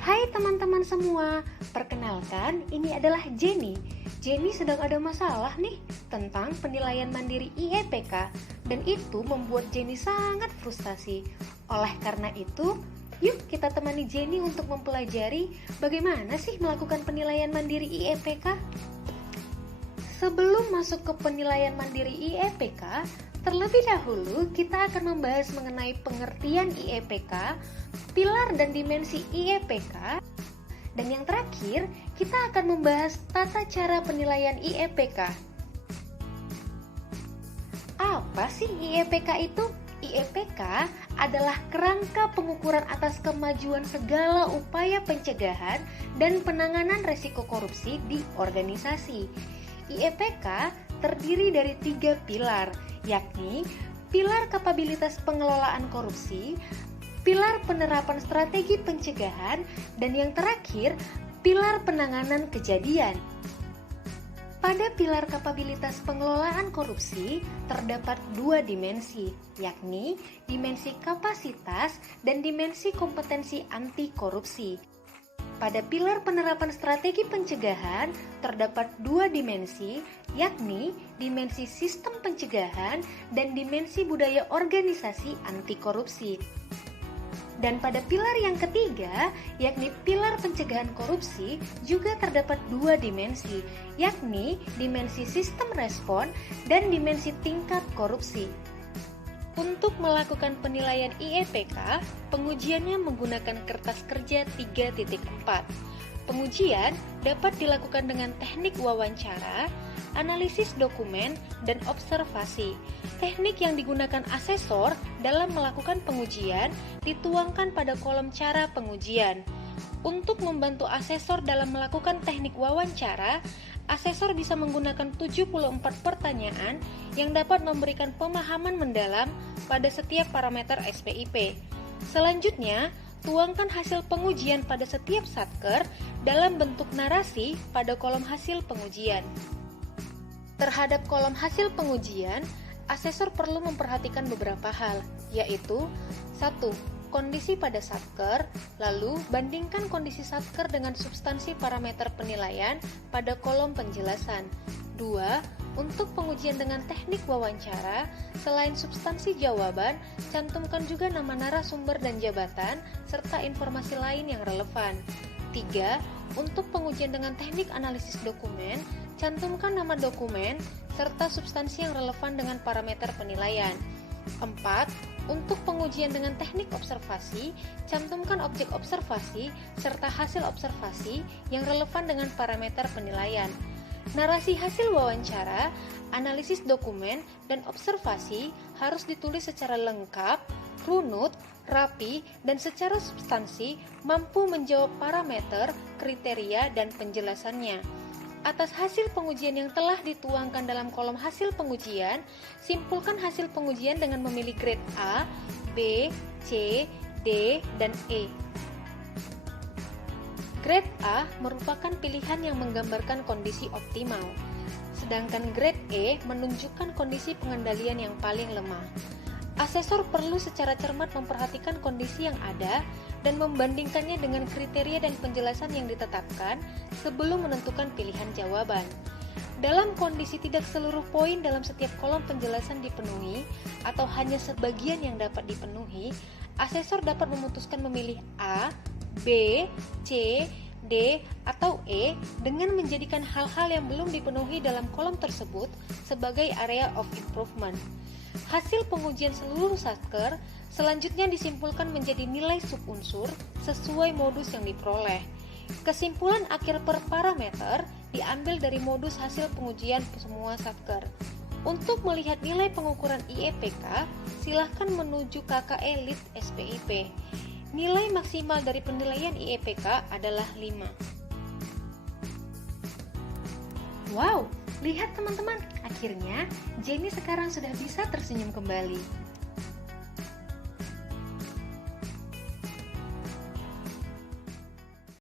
Hai teman-teman semua, perkenalkan ini adalah Jenny. Jenny sedang ada masalah nih tentang penilaian mandiri IEPK dan itu membuat Jenny sangat frustasi. Oleh karena itu, yuk kita temani Jenny untuk mempelajari bagaimana sih melakukan penilaian mandiri IEPK. Sebelum masuk ke penilaian mandiri IEPK, terlebih dahulu kita akan membahas mengenai pengertian IEPK, pilar dan dimensi IEPK, dan yang terakhir kita akan membahas tata cara penilaian IEPK. Apa sih IEPK itu? IEPK adalah kerangka pengukuran atas kemajuan segala upaya pencegahan dan penanganan risiko korupsi di organisasi. IEPK terdiri dari 3 pilar, yakni pilar kapabilitas pengelolaan korupsi, pilar penerapan strategi pencegahan, dan yang terakhir, pilar penanganan kejadian. Pada pilar kapabilitas pengelolaan korupsi, terdapat 2 dimensi, yakni dimensi kapasitas dan dimensi kompetensi anti korupsi. Pada pilar penerapan strategi pencegahan, terdapat 2 dimensi, yakni dimensi sistem pencegahan dan dimensi budaya organisasi anti korupsi. Dan pada pilar yang ketiga, yakni pilar pencegahan korupsi, juga terdapat 2 dimensi, yakni dimensi sistem respon dan dimensi tingkat korupsi. Untuk melakukan penilaian IEPK, pengujiannya menggunakan kertas kerja 3.4. Pengujian dapat dilakukan dengan teknik wawancara, analisis dokumen, dan observasi. Teknik yang digunakan asesor dalam melakukan pengujian dituangkan pada kolom cara pengujian. Untuk membantu asesor dalam melakukan teknik wawancara, asesor bisa menggunakan 74 pertanyaan yang dapat memberikan pemahaman mendalam pada setiap parameter SPIP. Selanjutnya, tuangkan hasil pengujian pada setiap satker dalam bentuk narasi pada kolom hasil pengujian. Terhadap kolom hasil pengujian, asesor perlu memperhatikan beberapa hal, yaitu 1. Kondisi pada satker, lalu bandingkan kondisi satker dengan substansi parameter penilaian pada kolom penjelasan. 2. Untuk pengujian dengan teknik wawancara, selain substansi jawaban, cantumkan juga nama narasumber dan jabatan, serta informasi lain yang relevan. 3. Untuk pengujian dengan teknik analisis dokumen, cantumkan nama dokumen, serta substansi yang relevan dengan parameter penilaian. 4. Untuk pengujian dengan teknik observasi, cantumkan objek observasi serta hasil observasi yang relevan dengan parameter penilaian. Narasi hasil wawancara, analisis dokumen, dan observasi harus ditulis secara lengkap, runut, rapi, dan secara substansi mampu menjawab parameter, kriteria, dan penjelasannya. Atas hasil pengujian yang telah dituangkan dalam kolom hasil pengujian, simpulkan hasil pengujian dengan memilih grade A, B, C, D, dan E. Grade A merupakan pilihan yang menggambarkan kondisi optimal, sedangkan grade E menunjukkan kondisi pengendalian yang paling lemah. Asesor perlu secara cermat memperhatikan kondisi yang ada dan membandingkannya dengan kriteria dan penjelasan yang ditetapkan sebelum menentukan pilihan jawaban. Dalam kondisi tidak seluruh poin dalam setiap kolom penjelasan dipenuhi atau hanya sebagian yang dapat dipenuhi, asesor dapat memutuskan memilih A, B, C, D, atau E dengan menjadikan hal-hal yang belum dipenuhi dalam kolom tersebut sebagai area of improvement. Hasil pengujian seluruh satker selanjutnya disimpulkan menjadi nilai subunsur sesuai modus yang diperoleh. Kesimpulan akhir per parameter diambil dari modus hasil pengujian semua satker. Untuk melihat nilai pengukuran IEPK, silahkan menuju KKE List SPIP. Nilai maksimal dari penilaian IEPK adalah 5. Wow, lihat teman-teman, akhirnya Jenny sekarang sudah bisa tersenyum kembali.